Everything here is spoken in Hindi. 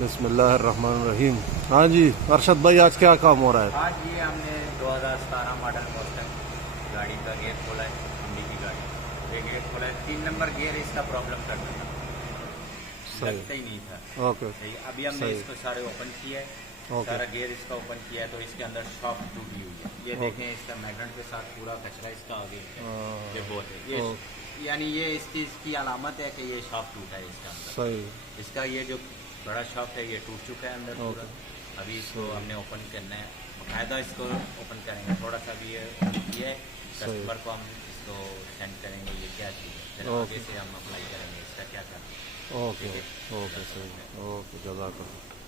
बिस्मिल्लाहिर्रहमानिर्रहीम। हाँ जी अरशद भाई, आज क्या काम हो रहा है? आज ये हमने 2017 मॉडल मॉस्टंग गाड़ी का गेयर खोला है, हुंडई की गाड़ी। ये गेयर खोला है, 3 नंबर गेयर इसका प्रॉब्लम करता था, सही। लगता ही नहीं था। ओके। सही, अभी हमने सही। इसको सारे ओपन किया है, ओके। सारा गेयर इसका ओपन किया है तो इसके अंदर शॉक टूटी हुई है। ये ओके। देखें, इसका मैग्नेट के साथ पूरा कचरा इसका आगे है। ये बहुत है, ये ओके। यानी ये इसकी अलामत है कि ये शॉक टूटा है इसके अंदर। सही। इसका ये जो बड़ा शॉक है ये टूट चुका है अंदर पूरा। अभी इसको सही। हमने ओपन करना है, बाकायदा इसको ओपन करेंगे। थोड़ा सा भी ये किया है, कस्टमर को हम इसको सेंड करेंगे ये क्या चीज़ है, फिर आगे से हम अप्लाई करेंगे इसका क्या करना है। ओके। ठीक है, ओके। सही। ओके, जज़ाकल्लाह।